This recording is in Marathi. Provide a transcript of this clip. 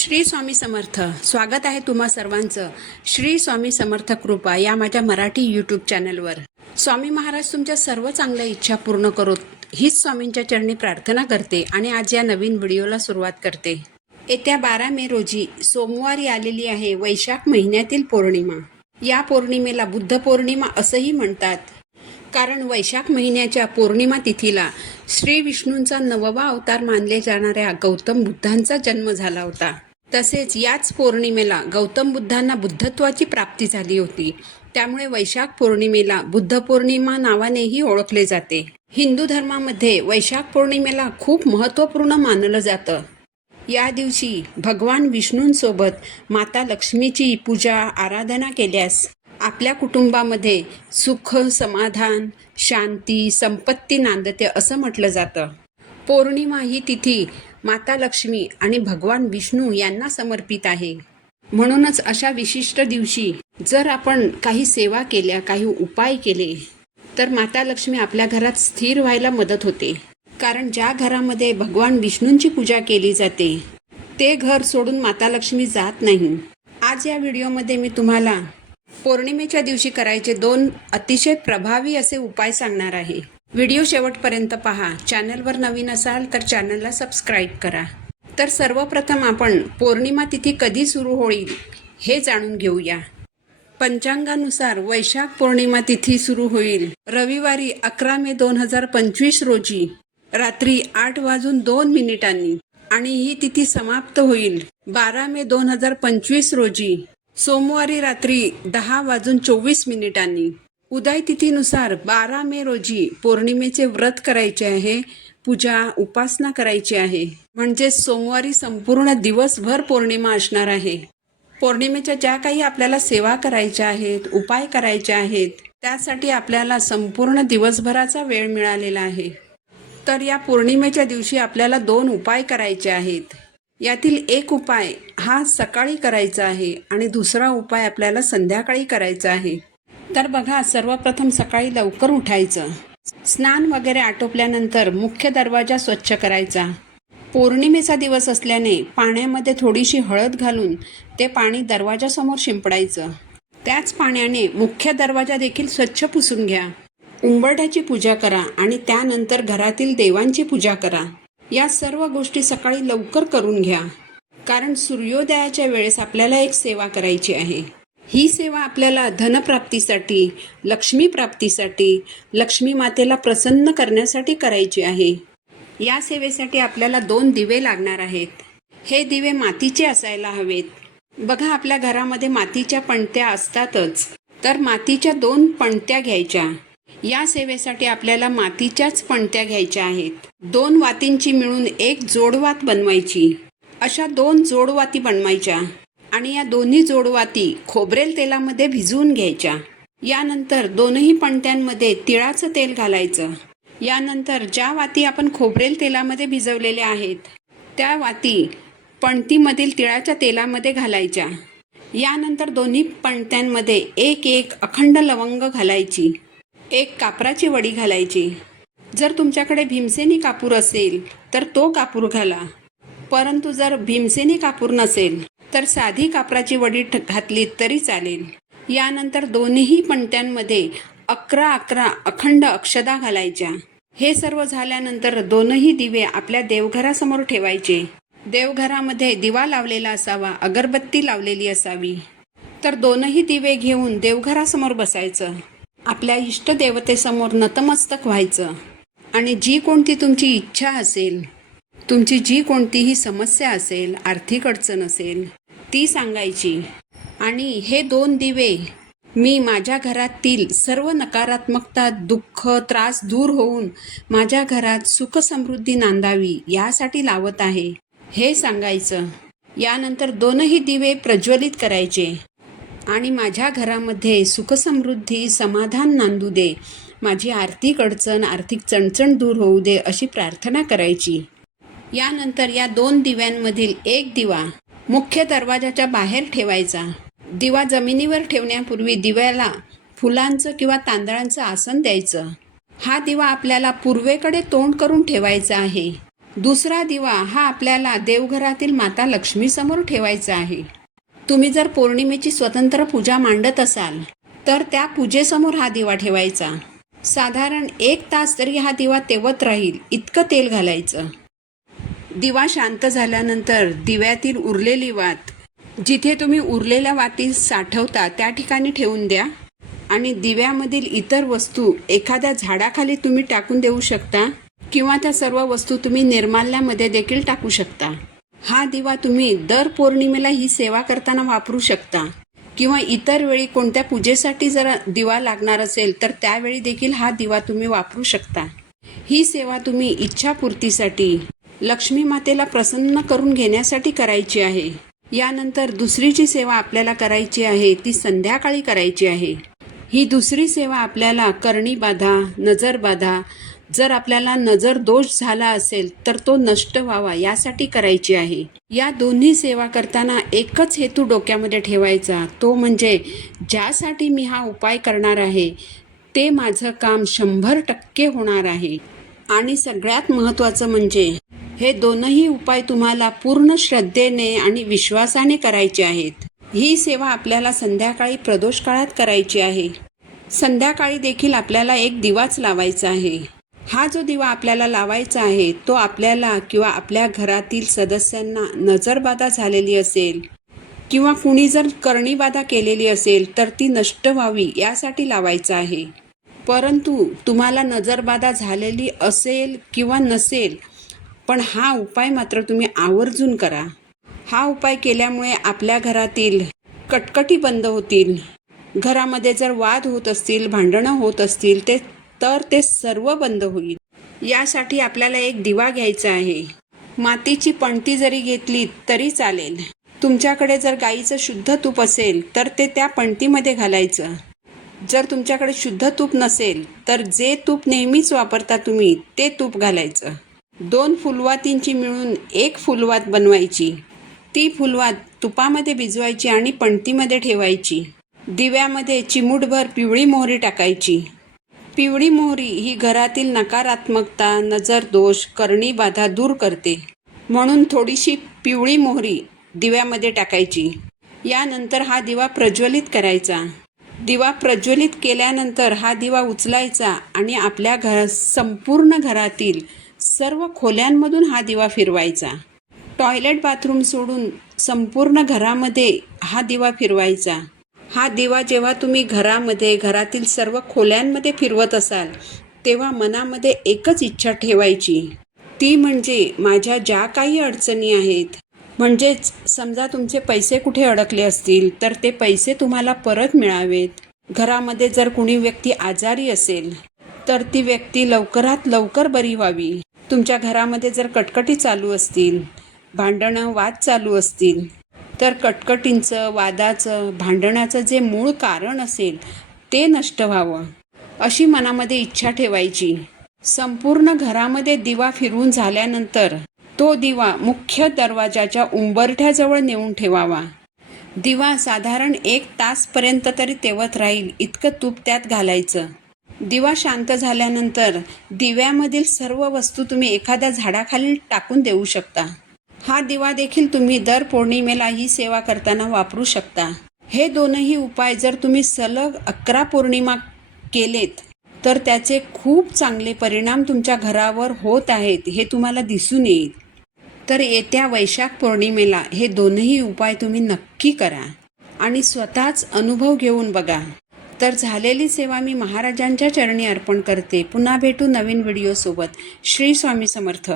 श्री स्वामी समर्थ. स्वागत आहे तुम्हा सर्वांचं. श्री स्वामी समर्थ कृपा या माझ्या मराठी यूट्यूब चॅनलवर स्वामी महाराज तुमच्या सर्व चांगल्या इच्छा पूर्ण करोत. हीच स्वामींच्या चरणी प्रार्थना करते आणि आज या नवीन व्हिडिओला सुरुवात करते. येत्या बारा मे रोजी सोमवारी आलेली आहे वैशाख महिन्यातील पौर्णिमा. या पौर्णिमेला बुद्ध पौर्णिमा असंही म्हणतात. कारण वैशाख महिन्याच्या पौर्णिमा तिथीला श्री विष्णूंचा नववा अवतार मानले जाणाऱ्या गौतम बुद्धांचा जन्म झाला होता. तसेच याच पौर्णिमेला गौतम बुद्धांना बुद्धत्वाची प्राप्ती झाली होती. त्यामुळे वैशाख पौर्णिमेला बुद्ध पौर्णिमा नावानेही ओळखले जाते. हिंदू धर्मामध्ये वैशाख पौर्णिमेला खूप महत्त्वपूर्ण मानलं जातं. या दिवशी भगवान विष्णूंसोबत माता लक्ष्मीची पूजा आराधना केल्यास आपल्या कुटुंबामध्ये सुख समाधान शांती संपत्ती नांदते असं म्हटलं जातं. पौर्णिमा ही तिथी माता लक्ष्मी आणि भगवान विष्णू यांना समर्पित आहे. म्हणूनच अशा विशिष्ट दिवशी जर आपण काही सेवा केल्या काही उपाय केले तर माता लक्ष्मी आपल्या घरात स्थिर व्हायला मदत होते. कारण ज्या घरामध्ये भगवान विष्णूंची पूजा केली जाते ते घर सोडून माता लक्ष्मी जात नाही. आज या व्हिडिओमध्ये मी तुम्हाला पौर्णिमेच्या दिवशी करायचे दोन अतिशय प्रभावी असे उपाय सांगणार आहे. व्हिडिओ शेवटपर्यंत पहा. चॅनलवर नवीन असाल तर चॅनलला सबस्क्राईब करा. तर सर्वप्रथम आपण पौर्णिमा तिथी कधी सुरू होईल हे जाणून घेऊया. पंचांगानुसार वैशाख पौर्णिमा तिथी सुरू होईल. रविवारी अकरा मे दोन हजार पंचवीस रोजी. रात्री आठ वाजून दोन मिनिटांनी. आणि ही तिथी समाप्त होईल. बारा मे दोन हजार पंचवीस रोजी. सोमवारी रात्री दहा वाजून चोवीस मिनिटांनी. उदय तिथीनुसार बारा मे रोजी पौर्णिमेचे व्रत करायचे आहे पूजा उपासना करायची आहे. म्हणजे सोमवारी संपूर्ण दिवसभर पौर्णिमा असणार आहे. पौर्णिमेच्या ज्या काही आपल्याला सेवा करायच्या आहेत उपाय करायचे आहेत त्यासाठी आपल्याला संपूर्ण दिवसभराचा वेळ मिळालेला आहे. तर या पौर्णिमेच्या दिवशी आपल्याला दोन उपाय करायचे आहेत. यातील एक उपाय हा सकाळी करायचा आहे आणि दुसरा उपाय आपल्याला संध्याकाळी करायचा आहे. तर बघा सर्वप्रथम सकाळी लवकर उठायचं. स्नान वगैरे आटोपल्यानंतर मुख्य दरवाजा स्वच्छ करायचा. पौर्णिमेचा दिवस असल्याने पाण्यामध्ये थोडीशी हळद घालून ते पाणी दरवाजासमोर शिंपडायचं. त्याच पाण्याने मुख्य दरवाजा देखील स्वच्छ पुसून घ्या. उंबरठ्याची पूजा करा आणि त्यानंतर घरातील देवांची पूजा करा. या सर्व गोष्टी सकाळी लवकर करून घ्या. कारण सूर्योदयाच्या वेळेस आपल्याला एक सेवा करायची आहे. ही सेवा आपल्याला धनप्राप्तीसाठी लक्ष्मीप्राप्तीसाठी लक्ष्मी मातेला प्रसन्न करण्यासाठी करायची आहे. या सेवेसाठी आपल्याला दोन दिवे लागणार आहेत. हे दिवे मातीचे असायला हवेत. बघा आपल्या घरामध्ये मातीच्या पणत्या असतातच. तर मातीच्या दोन पणत्या घ्यायच्या. या सेवेसाठी आपल्याला मातीच्याच पणत्या घ्यायच्या आहेत. दोन वातींची मिळून एक जोडवात बनवायची. अशा दोन जोडवाती बनवायच्या. आणि या दोन्ही जोडवाती खोबरेल तेलामध्ये भिजवून घ्यायच्या. यानंतर दोनही पणत्यांमध्ये तिळाचं तेल घालायचं. यानंतर ज्या वाती आपण खोबरेल तेलामध्ये भिजवलेल्या आहेत त्या वाती पणतीमधील तिळाच्या तेलामध्ये घालायच्या. यानंतर दोन्ही पणत्यांमध्ये एक एक अखंड लवंग घालायची. एक कापराची वडी घालायची. जर तुमच्याकडे भीमसेनी कापूर असेल तर तो कापूर घाला. परंतु जर भीमसेनी कापूर नसेल तर साधी कापराची वडी ठ- घातली तरी चालेल. यानंतर दोन्ही पणत्यांमध्ये अकरा अकरा अखंड अक्षदा घालायच्या. हे सर्व झाल्यानंतर दोनही दिवे आपल्या देवघरासमोर ठेवायचे. देवघरामध्ये दिवा लावलेला असावा अगरबत्ती लावलेली असावी. तर दोनही दिवे घेऊन देवघरासमोर बसायचं. आपल्या इष्टदेवतेसमोर नतमस्तक व्हायचं. आणि जी कोणती तुमची इच्छा असेल तुमची जी कोणतीही समस्या असेल आर्थिक अडचण असेल ती सांगायची आणि हे दोन दिवे मी माझ्या घरातील सर्व नकारात्मकता दुःख त्रास दूर होऊन माझ्या घरात सुख समृद्धी नांदावी यासाठी लावत आहे. हे सांगायचं. यानंतर दोनही दिवे प्रज्वलित करायचे. आणि माझ्या घरामध्ये सुखसमृद्धी समाधान नांदू दे. माझी आर्थिक अडचण आर्थिक चणचण दूर होऊ दे अशी प्रार्थना करायची. यानंतर या दोन दिव्यांमधील एक दिवा मुख्य दरवाजाच्या बाहेर ठेवायचा. दिवा जमिनीवर ठेवण्यापूर्वी दिव्याला फुलांचं किंवा तांदळांचं आसन द्यायचं. हा दिवा आपल्याला पूर्वेकडे तोंड करून ठेवायचा आहे. दुसरा दिवा हा आपल्याला देवघरातील माता लक्ष्मीसमोर ठेवायचा आहे. तुम्ही जर पौर्णिमेची स्वतंत्र पूजा मांडत असाल तर त्या पूजेसमोर हा दिवा ठेवायचा. साधारण एक तास तरी हा दिवा तेवत राहील इतकं तेल घालायचं. दिवा शांत झाल्यानंतर दिव्यातील उरलेली वात जिथे तुम्ही उरलेल्या वाती साठवता त्या ठिकाणी ठेवून द्या आणि दिव्यामधील इतर वस्तू एखाद्या झाडाखाली तुम्ही टाकून देऊ शकता किंवा त्या सर्व वस्तू तुम्ही निर्माल्यामध्ये देखील टाकू शकता. हा दिवा तुम्ही दर पौर्णिमेला ही सेवा करताना वापरू शकता किंवा इतर वेळी कोणत्या पूजेसाठी जर दिवा लागणार असेल तर त्यावेळी देखील हा दिवा तुम्ही वापरू शकता. ही सेवा तुम्ही इच्छापूर्तीसाठी लक्ष्मी मातेला प्रसन्न करून घेण्यासाठी करायची आहे. यानंतर दुसरी जी सेवा आपल्याला करायची आहे ती संध्याकाळी करायची आहे. ही दुसरी सेवा आपल्याला करणी बाधा नजर बाधा जर आपल्याला नजर दोष झाला असेल तर तो नष्ट व्हावा यासाठी करायची आहे. या दोन्ही सेवा करताना एकच हेतू डोक्यामध्ये ठेवायचा तो म्हणजे ज्यासाठी मी हा उपाय करणार आहे ते माझं काम शंभर टक्के होणार आहे. आणि सगळ्यात महत्त्वाचं म्हणजे हे दोनही उपाय तुम्हाला पूर्ण श्रद्धेने आणि विश्वासाने करायचे आहेत. ही सेवा आपल्याला संध्याकाळी प्रदोष काळात करायची आहे. संध्याकाळी देखील आपल्याला एक दिवाच लावायचा आहे. हा जो दिवा आपल्याला लावायचा आहे तो आपल्याला किंवा आपल्या घरातील सदस्यांना नजरबाधा झालेली असेल किंवा कुणी जर करणीबाधा केलेली असेल तर ती नष्ट व्हावी यासाठी लावायचा आहे. परंतु तुम्हाला नजरबाधा झालेली असेल किंवा नसेल पण हा उपाय मात्र तुम्ही आवर्जून करा. हा उपाय केल्यामुळे आपल्या घरातील कटकटी बंद होतील. घरामध्ये जर वाद होत असतील भांडणं होत असतील ते तर ते सर्व बंद होईल. यासाठी आपल्याला एक दिवा घ्यायचा आहे. मातीची पणती जरी घेतली तरी चालेल. तुमच्याकडे जर गाईचं शुद्ध तूप असेल तर ते त्या पणतीमध्ये घालायचं. जर तुमच्याकडे शुद्ध तूप नसेल तर जे तूप नेहमीच वापरता तुम्ही ते तूप घालायचं. दोन फुलवातींची मिळून एक फुलवात बनवायची. ती फुलवात तुपामध्ये भिजवायची आणि पणतीमध्ये ठेवायची. दिव्यामध्ये चिमूटभर पिवळी मोहरी टाकायची. पिवळी मोहरी ही घरातील नकारात्मकता नजर दोष करणी बाधा दूर करते. म्हणून थोडीशी पिवळी मोहरी दिव्यामध्ये टाकायची. यानंतर हा दिवा प्रज्वलित करायचा. दिवा प्रज्वलित केल्यानंतर हा दिवा उचलायचा आणि आपल्या घर संपूर्ण घरातील सर्व खोल्यांमधून हा दिवा फिरवायचा. टॉयलेट बाथरूम सोडून संपूर्ण घरामध्ये हा दिवा फिरवायचा. हा दिवा जेव्हा तुम्ही घरामध्ये घरातील सर्व खोल्यांमध्ये फिरवत असाल तेव्हा मनामध्ये एकच इच्छा ठेवायची. ती म्हणजे माझ्या ज्या काही अडचणी आहेत म्हणजेच समजा तुमचे पैसे कुठे अडकले असतील तर ते पैसे तुम्हाला परत मिळावेत. घरामध्ये जर कुणी व्यक्ती आजारी असेल तर ती व्यक्ती लवकरात लवकर बरी व्हावी. तुमच्या घरामध्ये जर कटकटी चालू असतील भांडणं वाद चालू असतील तर कटकटींचं वादाचं भांडणाचं जे मूळ कारण असेल ते नष्ट व्हावं अशी मनामध्ये इच्छा ठेवायची. संपूर्ण घरामध्ये दिवा फिरवून झाल्यानंतर तो दिवा मुख्य दरवाजाच्या उंबरठ्याजवळ नेऊन ठेवावा. दिवा साधारण एक तासपर्यंत तरी तेवत राहील इतकं तूप त्यात घालायचं. दिवा शांत झाल्यानंतर दिव्यामधील सर्व वस्तू तुम्ही एखाद्या झाडाखाली टाकून देऊ शकता. हा दिवा देखील तुम्ही दर पौर्णिमेला ही सेवा करताना वापरू शकता. हे दोनही उपाय जर तुम्ही सलग अकरा पौर्णिमा केलेत तर त्याचे खूप चांगले परिणाम तुमच्या घरावर होत आहेत हे तुम्हाला दिसून येईल. तर येत्या वैशाख पौर्णिमेला हे दोनही उपाय तुम्ही नक्की करा आणि स्वतःच अनुभव घेऊन बघा. तर झालेली सेवा मी महाराजांच्या चरणी अर्पण करते. पुन्हा भेटू नवीन व्हिडिओसोबत. श्री स्वामी समर्थ.